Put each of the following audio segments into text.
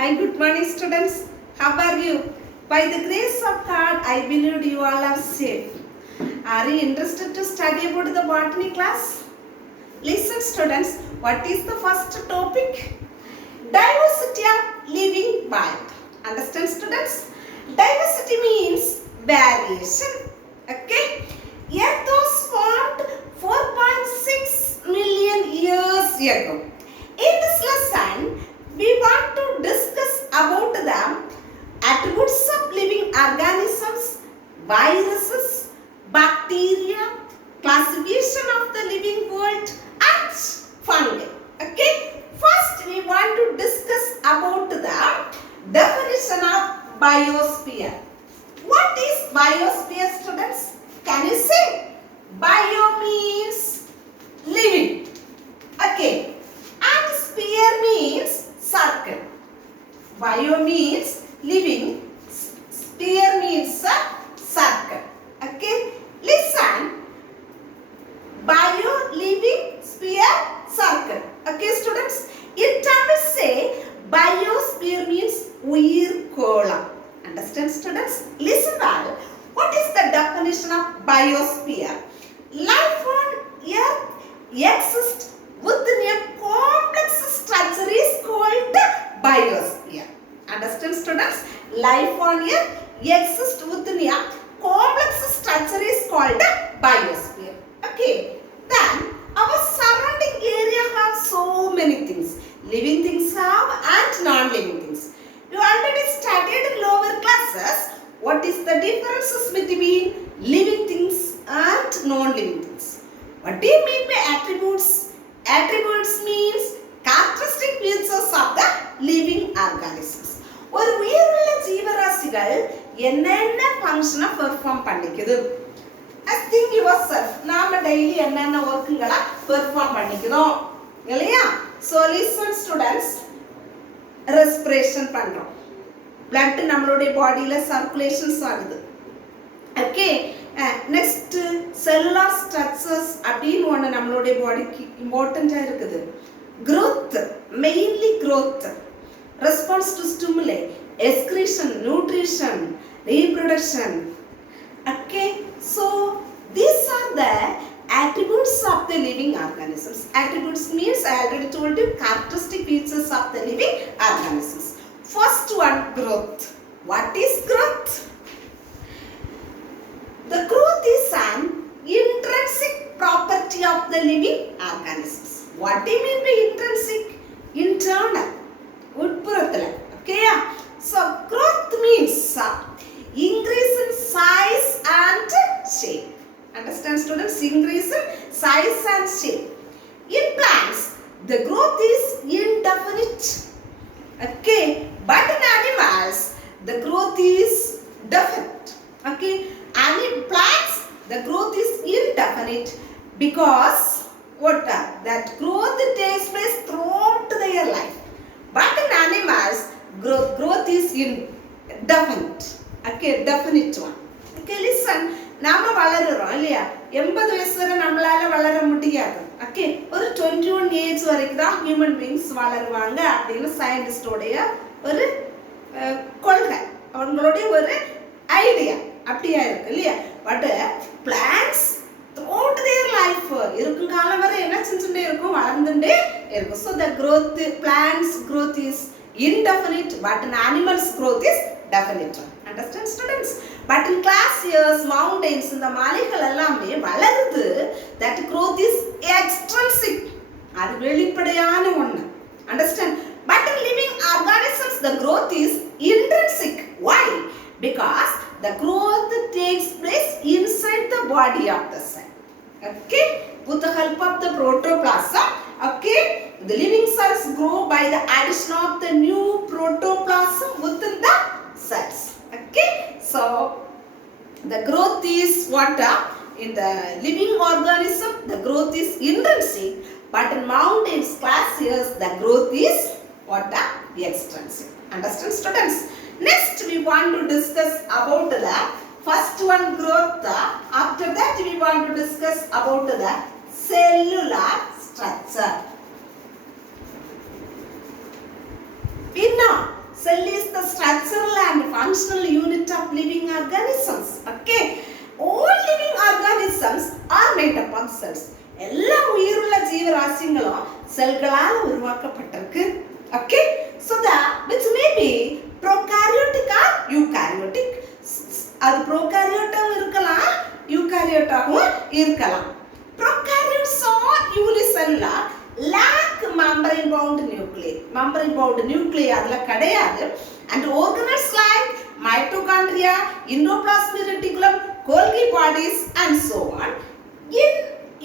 Hi, good morning students. How are you? By the grace of God, I believe you all are safe. Are you interested to study about the botany class? Listen students, what is the first topic? Diversity of living world. Understand students? Diversity means variation. Okay? Earth was formed 4.6 million years ago. In this lesson, we want to discuss about the attributes of living organisms, viruses, bacteria, classification of the living world and fungi. Okay? First, we want to discuss about the definition of biosphere. What is biosphere, students? Can you say? Bio means living. Okay. And sphere means circle. Bio means living. Sphere means a circle. Okay. Listen. Bio, living, sphere, circle. Okay, students. In Tamil say biosphere means உயிர்கோளம். Understand, students? Listen well. What is the definition of biosphere? Life on Earth exists within a complex structure is called biosphere. Understand, students? Life on Earth exists within a complex structure is called biosphere. Okay. Then our surrounding area have so many things. Living things have and non-living things. You already studied in lower classes. What is the differences between living things and non-living things? What do you mean by attributes? Attributes means characteristic features of the living organisms. ஒரு உயிருள்ள ஜீவராசிகள் என்னென்ன ஃபங்க்ஷனை perform பண்ணிக்குது? Think yourself. நாம daily என்னென்ன ஒர்க்குகளை perform பண்ணிக்கிறோம் இல்லையா? So listen students. Respiration பண்றோம். Blood நம்மளுடைய பாடியில சர்க்குலேஷன்ஸ் ஆகுது. Okay. Next cellular structures அப்படின்னு ஒன்று நம்மளுடைய பாடிக்கு இம்பார்ட்டண்ட்டாக இருக்குது. Growth, mainly growth. Response to stimuli, excretion, nutrition, reproduction. Okay, so these are the attributes of the living organisms. Attributes means I already told you characteristic features of the living organisms. First one, growth. What is growth? The growth is an intrinsic property of the living organisms. What do you mean by intrinsic? Internal. உட்புறத்துல. Okay? So growth means increase in size and shape. Understand students? Increase in size and shape. In plants, the growth is indefinite. Okay? But in animals, the growth is definite. Okay? And in plants, the growth is indefinite because that growth takes place throughout their life. But in animals, growth is indefinite. Okay, definite one. Okay, listen. நாம வளருறோம் இல்லையா? 80 வயசு வரை நம்மளால வளர முடியாது. Okay, ஒரு 21 age வரைக்கும் தான் ஹியூமன் பீயிங்ஸ் வளருவாங்க அப்படின்னு சயின்டிஸ்டோடைய ஒரு கொள்கை, அவங்களுடைய ஒரு ஐடியா அப்படியா இருக்கு இல்லையா? But plans throughout their life இருக்கும் காலம் வரை என்ன செஞ்சுட்டே இருக்கும், வளர்ந்துட்டே இருக்கும். So the growth, plants growth is indefinite, but in animals growth is definite. Understand students? But in glaciers, mountains, இந்த மலைகள் எல்லாமே வளருது. That growth is extrinsic. அது வெளிப்படையான ஒண்ணு. Understand? But in living organisms, the growth is intrinsic. Why? Because the growth takes place inside the body of the cell. Okay? With the help of the protoplasm. Okay? The living cells grow by the addition of the new protoplasm within the cells. Okay? So, the growth is what? In the living organism, the growth is intrinsic. But in mountains, glaciers, the growth is what? Extrinsic. Understand students? Next, we want to discuss about the first one, growth. After that, we want to discuss about the cellular structure. We know Cell is the structural and functional unit of living organisms. Okay. All living organisms are made up of cells. எல்லா உயிருள்ள ஜீவராசிகளும் செல்களால் உருவாக்கப்பட்டிருக்கு. Okay. So that which may be prokaryotic or eukaryotic. அது prokaryotaவும் இருக்கலாம், eukaryotaவும் இருக்கலாம். Prokaryotes are unicellular, lack membrane bound nuclei. Membrane bound nuclei adula kadayadu. And organelles like mitochondria, endoplasmic reticulum, Golgi bodies and so on. In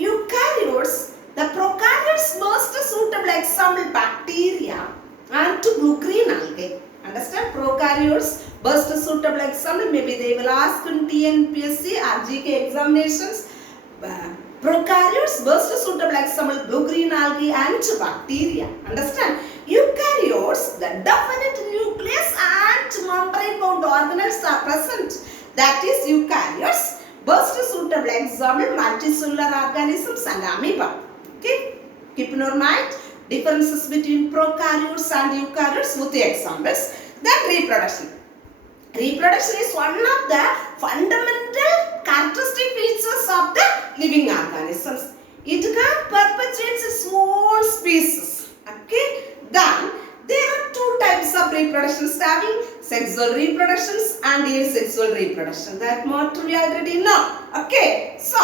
eukaryotes, the prokaryotes most suitable example bacteria and to blue-green algae. Understand? Prokaryotes most suitable example, maybe they will ask in TNPSC or GK examinations. Prokaryotes most suitable example blue-green algae and bacteria. Understand? Eukaryotes, the definite nucleus and membrane-bound organelles are present. That is eukaryotes. Most suitable example multicellular organisms and amoeba. Okay? Keep in your mind differences between prokaryotes and eukaryotes with the examples. Then reproduction. Reproduction is one of the fundamental characteristic features of the living organisms. It can perpetuate its own species. Okay? Then there are two types of reproductions having sexual reproductions and asexual reproduction. That much we already know. Okay? So,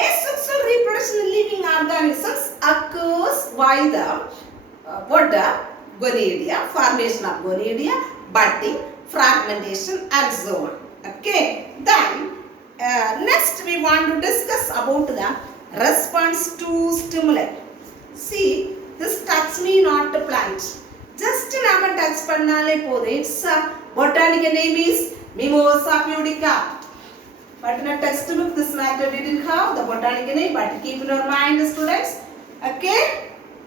asexual reproduction in living organisms occurs by the gonadea, formation of gonadea, budding, fragmentation and so on. Okay? Then next we want to discuss about the response to stimuli. See, this touch me not a plant. Just nama touch pannale podhu. Its botanical name is Mimosa pudica. But in a textbook this matter we didn't have the botanical name, but keep in your mind students. Okay?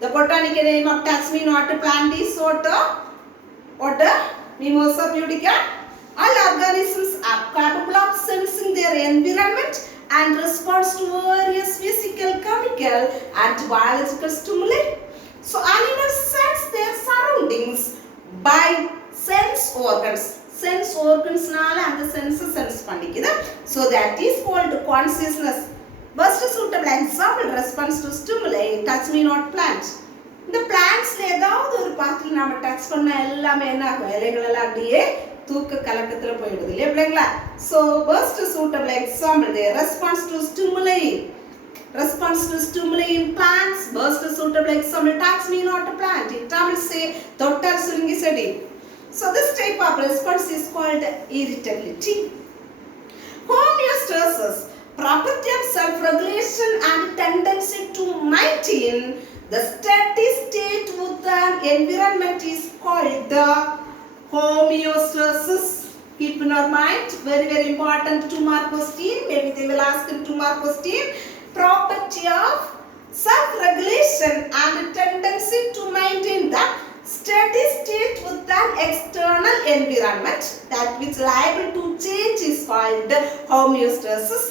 The botanical name of touch me not a plant is what? Mimosa pudica. All organisms are capable of sensing their environment and responds to various physical, chemical and biological stimuli. So animals sense their surroundings by sense organs. Sense organs nala and the senses sense pannikida. So that is called consciousness. First suitable example response to stimuli, touch me not plant. இந்த பிளான்ட்ஸ்ல ஏதாவது ஒரு பார்ட்டில் நாம touch பண்ண எல்லாமே என்ன ஆகும், இலைகள் எல்லாம் அப்படியே தூக்க கலக்கத்துல போயிடுது இல்லையா பிள்ளைங்களா. So first suitable example the response to ஸ்டிமுலை. Response to stimuli in plants. First suitable example touch me not a plant. In Tamil say tottal suringi sedi. So this type of response is called irritability. Homeostasis, property of self-regulation and tendency to maintain the steady state with an environment is called the homeostasis. Keep in our mind, very very important 2-mark question. Maybe they will ask in 2-mark question. Property of self-regulation and tendency to maintain the steady state with an external environment that which liable to change is called homeostasis.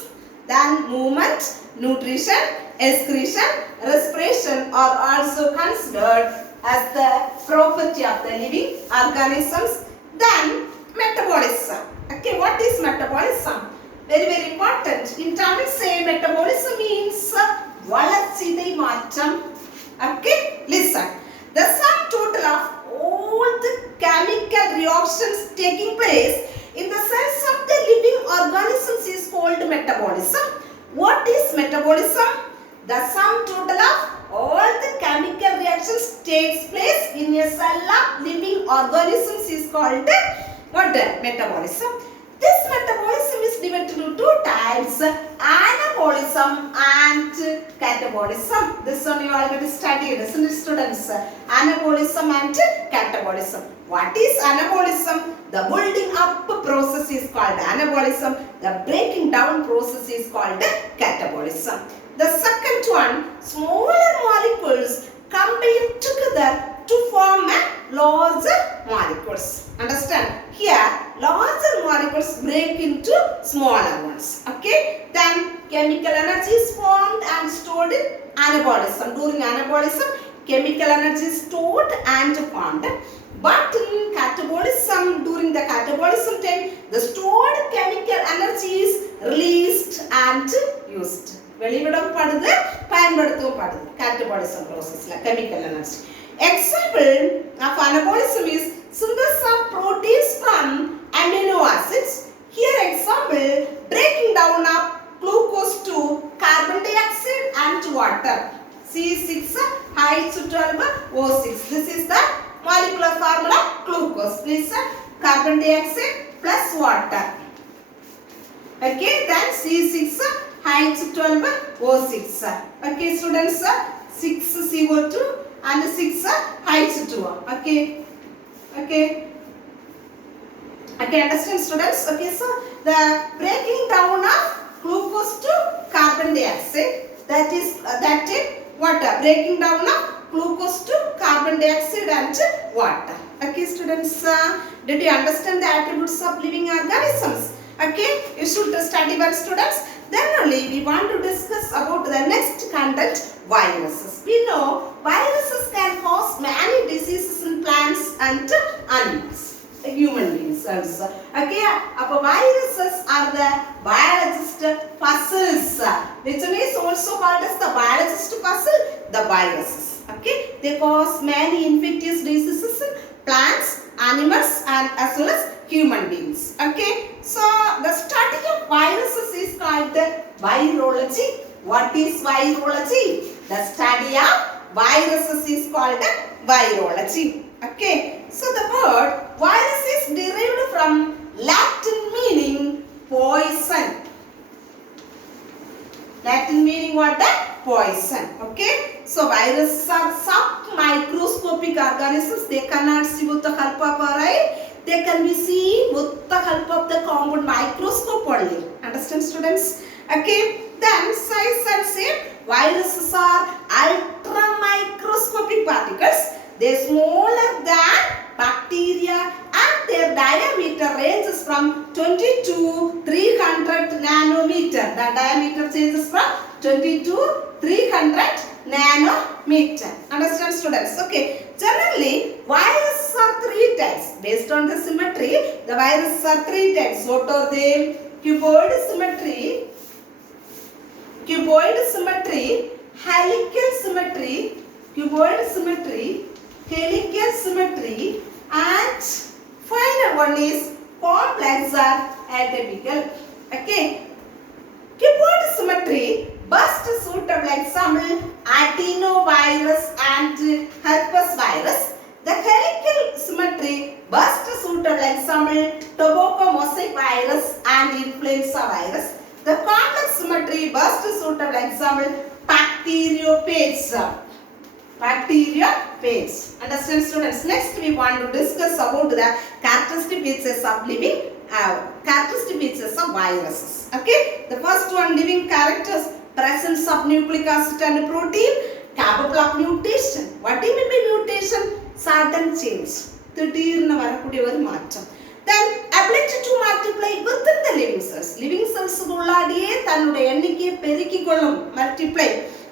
Then movement, nutrition, excretion, respiration are also considered as the property of the living organisms. Then metabolism. Okay, what is metabolism? Very very important. In Tamil say metabolism means வளர்ச்சிதை மாற்றம். Okay, listen. The sum total of all the chemical reactions taking place in the cells of the living organisms is called metabolism. What is metabolism? The sum total of all the chemical reactions takes place in a cell of living organisms is called what? Metabolism. This metabolism is divided into two types, anabolism and catabolism. This one you already studied, isn't it students? Anabolism and catabolism. What is anabolism? The building up process is called anabolism. The breaking down process is called catabolism. The second one, smaller molecules combine together to form a larger molecules. Understand? Here, larger molecules break into smaller ones. Okay? Then, chemical energy is formed and stored in anabolism. During anabolism, chemical energy is stored and formed. But in catabolism, during the catabolism time, the stored chemical energy is released and used. வெளிவிடப்படுது பயன்படுத்தப்படுது catabolism process la chemical energy. Example of anabolism is synthesis of proteins from amino acids. Here example, breaking down of glucose to carbon dioxide and water. C6H12O6. This is the molecular formula glucose. Please, carbon dioxide plus water. Okay, then C6H12O6. Okay, students, 6CO2 and 6H2O. Okay. Okay, understand students? Okay, so the breaking down of glucose to carbon dioxide, that is water. Breaking down of glucose to carbon dioxide and water. Okay, students, did you understand the attributes of living organisms? Okay, you should study well, students. Then only we want to discuss about the next content, viruses. We know viruses can cause many diseases in plants and animals, human beings also. Okay, viruses are the biologist puzzles, which is also called as the biologist puzzle, the viruses. Okay, they cause many infectious diseases in plants, animals, and as well as human beings. Okay, so the study of viruses is called the virology. What is virology? The study of viruses is called virology. Okay, so the word virus is derived from Latin meaning poison. Latin meaning what? Poison. Okay, so viruses are submicroscopic organisms. They cannot see with the help of our eye. They can be seen with the help of the compound microscope only. Understand, students? Okay, then size and shape. Viruses are ultra microscopic particles. They are smaller than bacteria and their diameter ranges from 20 to 300 nanometer. The diameter changes from 20 to 300 nanometer. Understand, students? Okay. Generally, viruses are 3 types. Based on the symmetry, the viruses are 3 types. What are they? Cuboid symmetry, helical symmetry, cuboid symmetry, helical symmetry, and final one is complex or atypical. Okay, cuboid symmetry best suitable example adenovirus and herpes virus. The helical symmetry best suitable example tobacco mosaic virus and influenza virus. The complex symmetry best suitable example bacteriophages. Understand, students? Next we want to discuss about the characteristic features of living characteristic features of viruses. Okay, the first one, living characters: presence of nucleic acid and protein, capable of mutation. What do you mean by mutation? Sudden change. திடீர்னு வரக்கூடிய ஒரு மாற்றம். Then ability to multiply within the living cells. Living cells உள்ளாடியே தன்னுடைய எண்ணிக்கையை பெருக்கிக் கொள்ளும், multiply.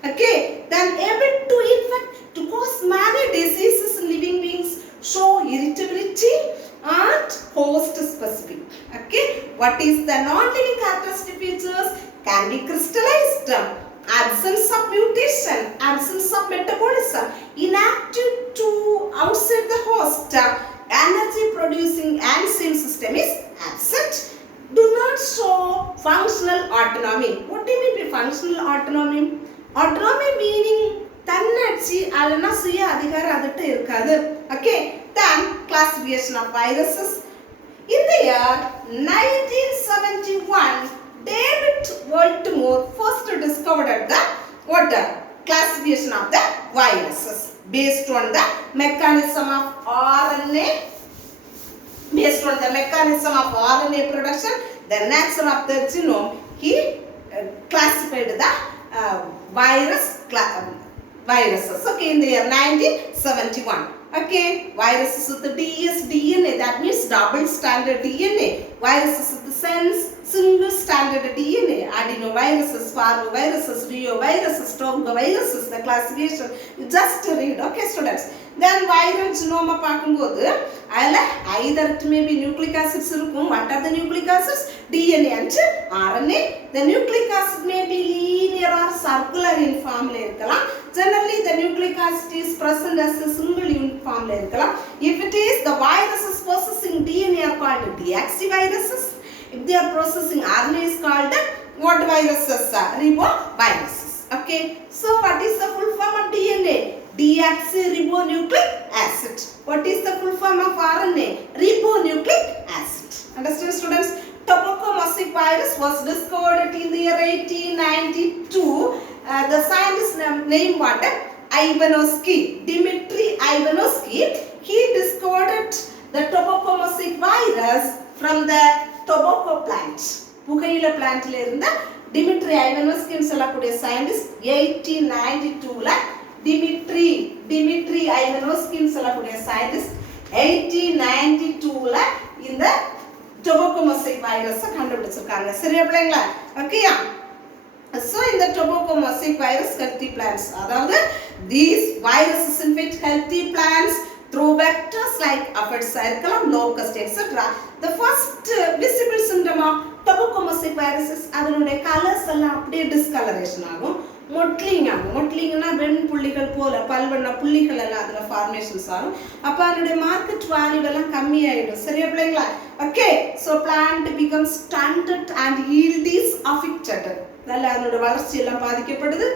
Okay, then able to infect, to cause many diseases in living beings, show irritability and host specific. Okay, what is the non-living characteristic features? Can be crystallized, absence of mutation, absence of metabolism, inactive to outside the host, energy producing enzyme system is absent, do not show functional autonomy. What do you mean by functional autonomy? Autonomy meaning தன்னாட்சி அல்லனா சுய அதிகாரம் அதுட்ட இருக்காது. Okay, then classification of viruses. In the year 1971, David Waltmore first discovered the classification of the viruses based on the mechanism of RNA. Based on the mechanism of RNA production, the nature of the genome, he classified the viruses. Okay, in the year 1971. Okay, viruses with the dsDNA, that means double stranded DNA. Viruses with the single stranded DNA. Adenoviruses, parvoviruses, reoviruses, stromaviruses, the classification. You just read. Okay, students. Then viral genome பார்க்கும்போது அதில் either it may be nucleic acids இருக்கும். What are the nucleic acids? DNA and RNA. The nucleic acid may be linear or circular in form இருக்கலாம். Generally the nucleic acid is present as a single unit form இருக்கலாம். If it is the viruses possessing DNA are called deoxyviruses. If they are processing RNA is called what viruses? Riboviruses. Okay. So what is the full form of DNA? Deoxyribonucleic acid. What is the full form of RNA? Ribonucleic acid. Understand, students? Tobacco mosaic virus was discovered in the year 1892. The scientist name what? Ivanovsky. Dmitry Ivanovsky. He discovered the tobacco mosaic virus from the tobacco plant. புகையிலை பிளான்ட்ல இருந்த Dmitry ஐவனோஸ்கின்னு சொல்லக்கூடிய scientist 1892ல Dmitry ஐவனோஸ்கின்னு சொல்லக்கூடிய scientist 1892ல இந்த tobacco mosaic வைரஸை கண்டுபிடிச்சிருக்காங்க. சரியா பிள்ளைங்களா? ஓகேயா? So in the tobacco mosaic virus healthy plants, அதாவது these viruses infect healthy plants through vectors like aphids, இருக்கலாம், locust, etc. The first visible symptom of tobacco mosaic viruses, அதனுடைய கலர்ஸ் எல்லாம் அப்படியே டிஸ்கலரேஷன் ஆகும், மொட்லிங் ஆகும். மொட்லிங்னா வெண் புள்ளிகள் போல பல்வண்ண புள்ளிகள் எல்லாம் அதில் ஃபார்மேஷன்ஸ் ஆகும். அப்போ அதனுடைய மார்க்கெட் வேல்யூ எல்லாம் கம்மியாயிடும். சரியா பிள்ளைங்களா? Okay. So plant becomes stunted and yield is affected. நல்ல அதனோட வளர்ச்சி எல்லாம் பாதிக்கப்படுது.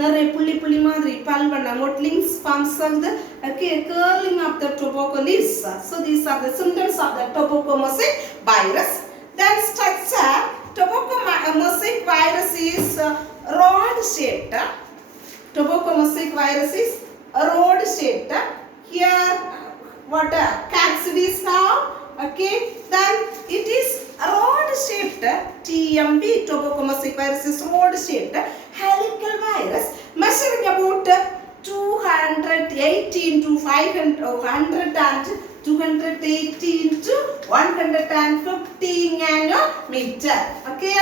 நிறைய புள்ளி புள்ளி மாதிரி பல்வண்ண மொட்லிங்ஸ் ஃபார்ம்ஸ் ஆகுது. Okay. curling of the tobacco leaves. So these are the symptoms of the tobacco mosaic virus. Then structure, tobacco mosaic virus is rod shaped. Tobacco mosaic virus is rod shaped. Here what capsids now. Okay. Then it is rod shaped. TMV, tobacco mosaic virus is rod shaped helical virus measuring about 218 to 500 and 218 to 115 nanometer. Okay.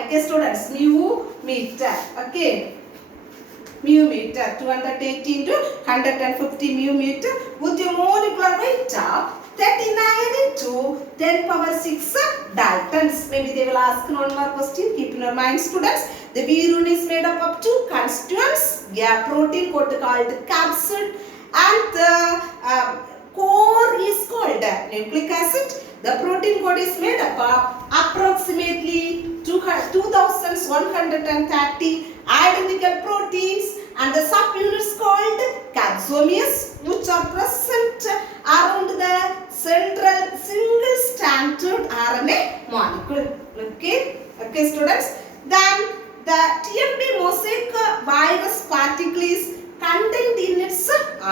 Okay students, mu meter. Okay. Mu meter 218 to 150 mu meter with a molecular weight of 39 into 10 power 6 daltons. Maybe they will ask one more question. Keep in your mind, students. The virus is made up of two constituents. Yeah, protein called capsid, and the core is called nucleic acid. The protein code is made up of approximately 2130 identical proteins, and the subunits called capsomes, which are present around the central single stranded RNA molecule. Okay, okay students. Then the TMB mosaic virus particle is contained in its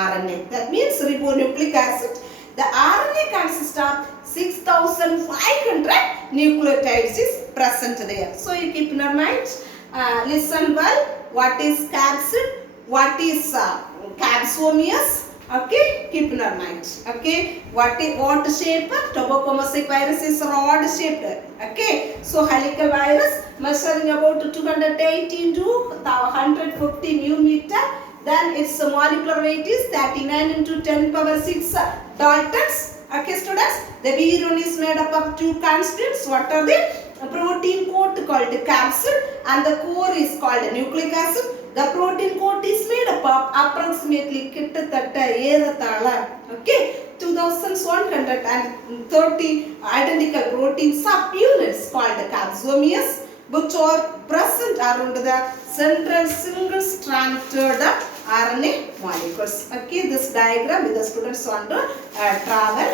RNA. That means ribonucleic acid. The RNA consists of 6,500 nucleotides is present there. So you keep in your mind. Listen well. What is capsid? What is capsomes? Okay, keep in your mind. Okay, what shape? Tobacco mosaic virus is rod shaped. Okay, so helical virus measuring about 218 to 150 mu meter. Then its molecular weight is 39 into 10 power 6 daltons. Okay students, the virus is made up of two constituents. What are they? A protein coat called capsid, and the core is called nucleic acid. The protein coat is made up of approximately kittatta erathala, okay, 2130 identical protein subunits called capsomes, which are present around the central single stranded RNA molecules. Okay, this diagram with the students want to travel,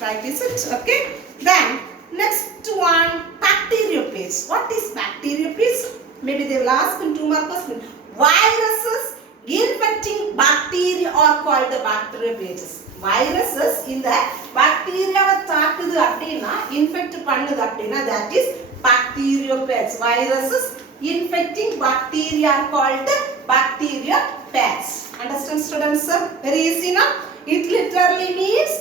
practice it. Okay, then next one, bacteriophage. What is bacteriophage? Maybe they will ask in two more questions. Viruses infecting bacteria are called the bacteriophages. Viruses in the bacteria தாக்குது அப்படினா infect பண்ணுது அப்படினா that is bacteriophage. Viruses infecting bacteria are called bacteriophage. Understand students? Very easy now. It literally means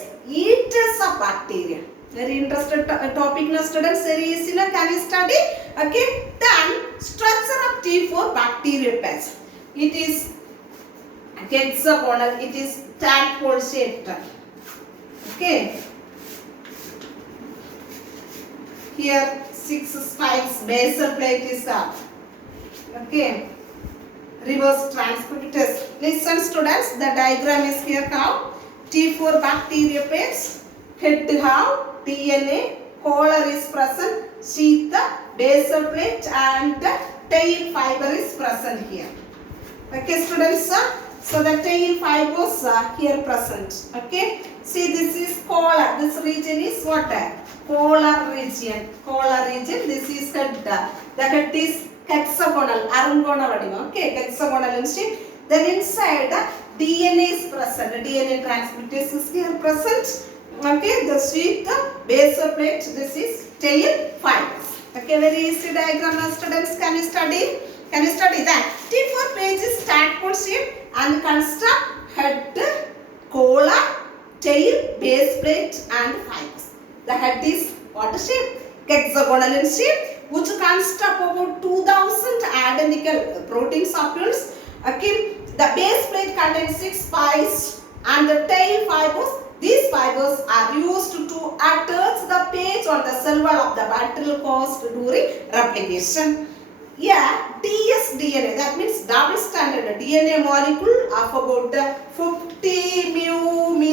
eaters of bacteria. Very interesting topic now students. Very easy now. Can you study? Okay. Then structure of T4 bacteriophage. It is hexagonal, it is tadpole shaped. Okay. Here 6 spikes, basal plate is up. Okay. Reverse transcriptase. Listen students, the diagram is here now. T4 bacteria page, head have DNA, collar is present, sheath, basal plate and tail fiber is present here. Okay students, so the tail fibers are here present. Okay, see this is collar, this region is what? Collar region. Collar region, this is head. The head is hexagonal, argonal. Okay, hexagonal in shape. Then inside DNA is present. DNA transcriptase is here present. Okay, the sheath, basal plate, this is tail fibers. Okay, very easy diagram now students. Can you study? Can you study that? T4 page is tadpole shape and construct head, collar, tail, base plate and fibers. The head is what shape? Hexagonal in shape, which construct about 2000 identical protein samples. Okay, the base plate contains 6 spikes and the tail fibers. These fibers are used to attach the page on the cell wall of the bacterial host during replication. Yeah, dsDNA, that means double stranded DNA molecule of about 50 μm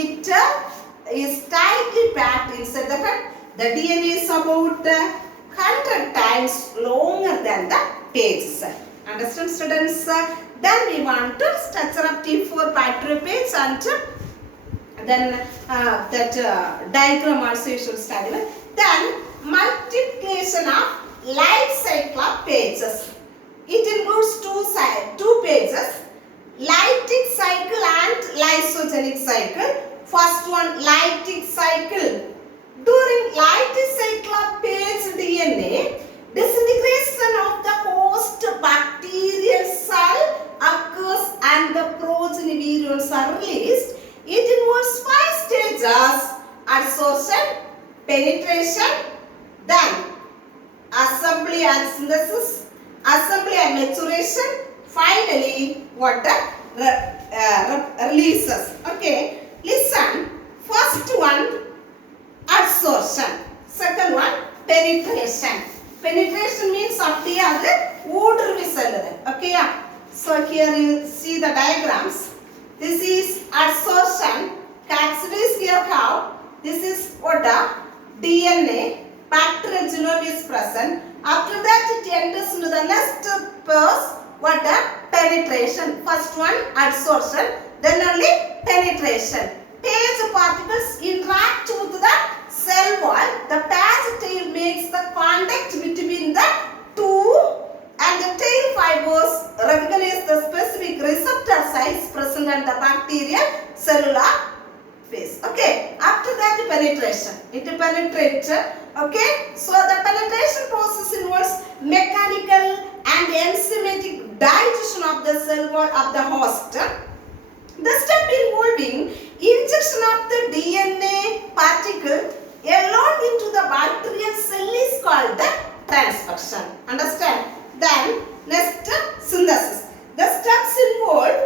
is tightly packed inside the head. The DNA is about 100 times longer than the page cell. Understand students? Then we want to structure up T4 bacteria page and then that diagram also you should study. Then multiplication of life cycle of pages. It includes two pages, lytic cycle and lysogenic cycle. First one, lytic cycle. During lytic cycle of page DNA, disintegration of the host bacterial cell occurs and the progeny virions are released. It involves 5 stages: adsorption, penetration, then assembly and synthesis, assembly and maturation, finally what? Releases. Okay, listen. First one, adsorption. Second one, penetration. Penetration means அப்படியே அது ஊடுருவி செல்லுது. Okay, so here you see the diagrams. This is adsorption. Capsid is here how? This is what? DNA. Bacterial genome is present. After that it enters into the next phase. What? Penetration. First one, adsorption. Then only penetration. Page particles interact with the cell wall. The page tail makes the contact between the two and the tail fibers recognize the specific receptor sites present at the bacterial cellular phase. Okay, after that penetration. It penetrates. Okay, so the penetration process involves mechanical and enzymatic digestion of the cell wall of the host. The step involving injection of the DNA particle alone into the bacterial cell is called the transfection. Understand? Then next, synthesis. The steps involved,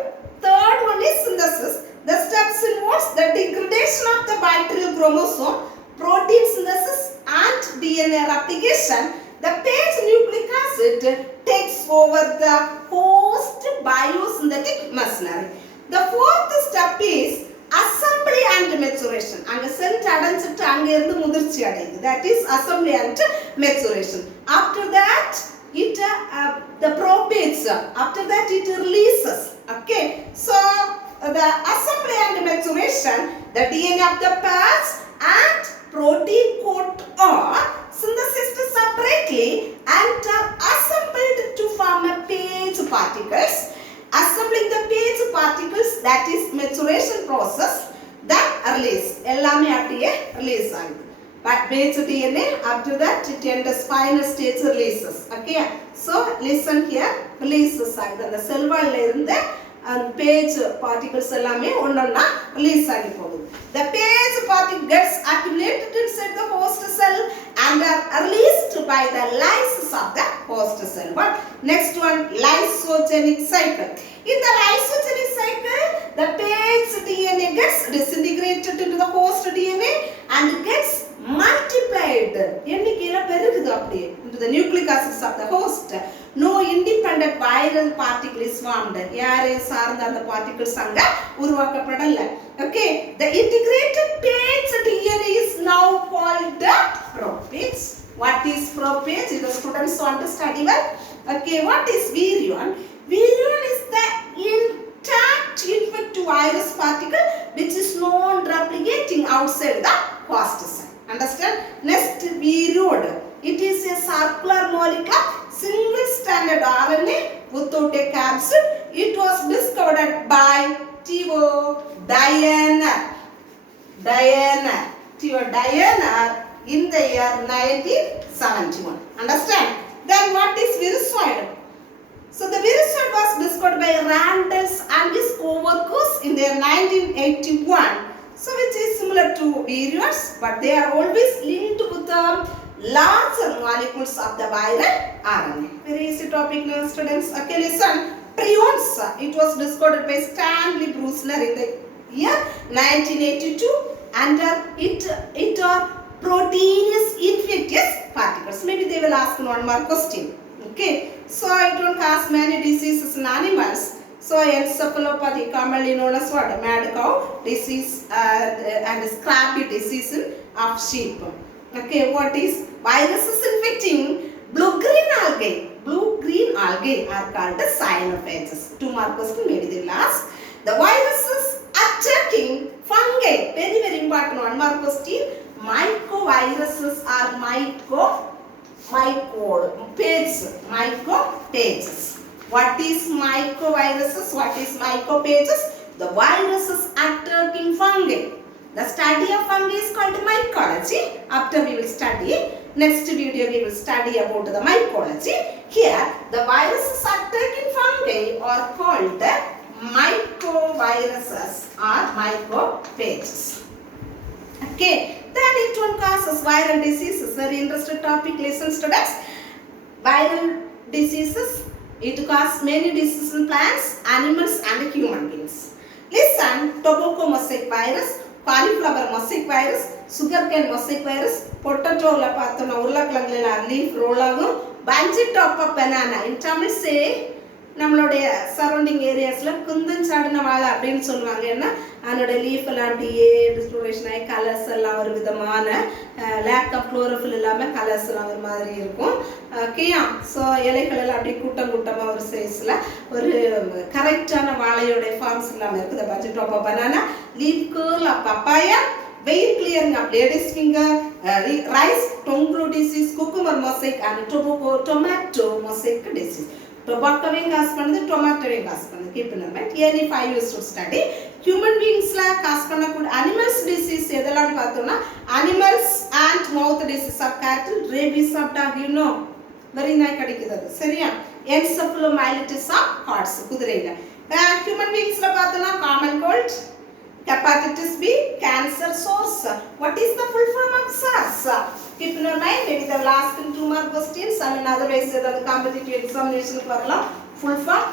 third one is synthesis. The steps involves the degradation of the bacterial chromosome, protein synthesis and DNA replication. The page nucleic acid takes over the host biosynthetic machinery. The fourth step is assembly and maturation. And cell அடைஞ்சிட்டு அங்க இருந்து முதிர்ச்சி அடையுது. That is assembly and maturation. After that it the propages. After that it releases. Okay, so the assembly and maturation, the DNA of the page and protein coat are synthesized separately and are assembled to form a page particles. Assembling the page particles, that is maturation process, then release. எல்லாமே அப்படியே release ஆகுது. But page DNA, after that it enters final stage releases. Okay, so listen here, releases ஆகுது. அந்த cell wall ல இருந்து page particles எல்லாமே ஒண்ணொண்ணா release ஆகி போகுது. The page particle gets accumulated inside the host cell and are released by the lysis of the host cell. But next one, lysogenic cycle. In the lysogenic cycle, the page DNA gets disintegrated into the host DNA and gets multiplied எண்ணிக்கையில பெருகுது அப்படியே into the nucleic acids of the host. No independent viral particle is formed. யாரையும் சார்ந்த அந்த particles அங்க உருவாக்கப்படல. Okay, the integrated page DNA is now called the propage. What is propage? If the students want to study well. Okay, what is virion? Virion is the intact infective virus particle which is non-replicating outside the host cell. Understand? Next, virion. It is a circular molecule, single-stranded RNA without a capsid. It was discovered by Theo Dyer. Theo Dyer in the year 1971. Understand? Then what is virusoid? So the virusoid was discovered by Randles and his co-workers in the year 1981. So which is similar to virions, but they are always linked with the larger molecules of the viral RNA. Very easy topic now, students. Okay, listen. Prions. It was discovered by Stanley Brusner in the year 1982, and it are proteinous infectious particles. Maybe they will ask one more question. Okay, so it will cause many diseases in animals. So encephalopathy, commonly known as what? Mad cow disease and scrappy disease of sheep. Okay, what is viruses infecting blue-green algae? Blue-green algae are called the cyanophages. Two more questions maybe they will ask. The viruses attacking fungi. Very very important. One more question. Mycoviruses are mycopages. What is mycoviruses? What is mycopages? The viruses attacking fungi. The study of fungi is called mycology. After we will study, next video we will study about the mycology. Here, the viruses attacking fungi are called the mycoviruses or mycopages. Okay, then it one causes viral diseases. Very interesting topic. Listen, students. Viral diseases. It causes many diseases in plants, animals, and human beings. Listen, tobacco mosaic virus, cauliflower mosaic virus, sugarcane mosaic virus, potato la pathona urlaklangla leaf roll agum, bungy top of banana. In Tamil say, நம்மளுடைய surrounding ஏரியாஸ்ல Kundan சாடின வாழை அப்படின்னு சொல்லுவாங்க. ஏன்னா அதனோட leaf எல்லாம் அப்படியே டிஸ்ட்ரோரேஷன் ஆகி colours எல்லாம் ஒரு விதமான லேக் ஆஃப் குளோரோஃபில் இல்லாமல் கலர்ஸ் எல்லாம் ஒரு மாதிரி இருக்கும். ஓகேயா, ஸோ இலைகள் எல்லாம் அப்படியே கூட்டம் கூட்டமாக ஒரு சைஸில் ஒரு கரெக்டான வாழையோடைய ஃபார்ம்ஸ் இல்லாமல் இருக்குது. Budget top of banana, leaf curl of papaya, vein clearing of lady's finger, rice, tongue root disease, cucumber mosaic, and tomato mosaic disease. Tobacco cause பண்ணுது, tomato cause பண்ணுது. Keep in mind. Any 5 years to study. Human beings la cause பண்ணக்கூடிய animals disease எதெல்லாம் பார்த்தோம்னா animals and mouth disease of cattle, rabies of dog, you know. வெறி நாய் கடிக்குது அது. சரியா? Encephalomyelitis of horse, குதிரையில. Human beings la பார்த்தோம்னா common cold, hepatitis B, cancer source. What is the full form of SARS? Keep in mind, maybe they will ask in 2 more questions. I mean, otherwise, the competitive examination full form.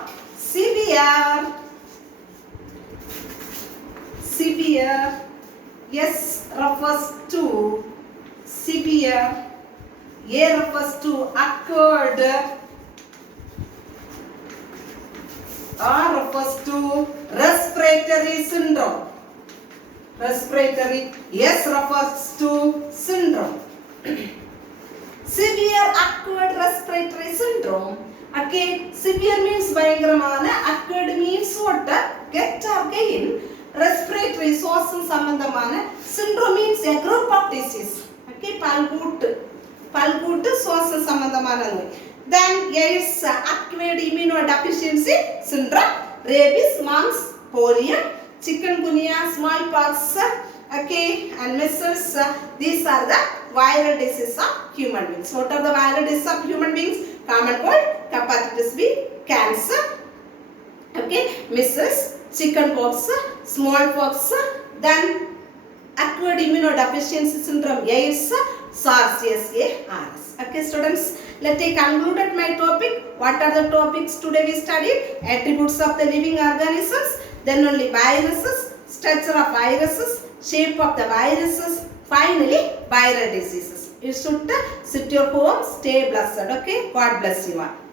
Severe. S refers to severe. A refers to occurred. R refers to respiratory syndrome. Respiratory. S refers to syndrome. Severe acquired respiratory syndrome. Okay, severe means பயங்கரமான, acquired means what? Get or gain. Respiratory சுவாசம் சம்பந்தமான, syndrome means a group of disease. Okay, பல்கூட்டு சுவாசம் சம்பந்தமான நோய். Then AIDS, acquired immunodeficiency syndrome, rabies, mumps, polio, chikungunya, smallpox, okay, and measles. These are the viral diseases of human beings. What are the viral diseases of human beings? Common cold, hepatitis B, cancer, okay, measles, chickenpox, smallpox, then acquired immunodeficiency syndrome, AIDS, SARS, SARS. Okay, students, let me conclude my topic. What are the topics today we studied? Attributes of the living organisms, then only viruses, structure of viruses, shape of the viruses, finally viral diseases. You should sit your home, stay blessed. Okay, God bless you all.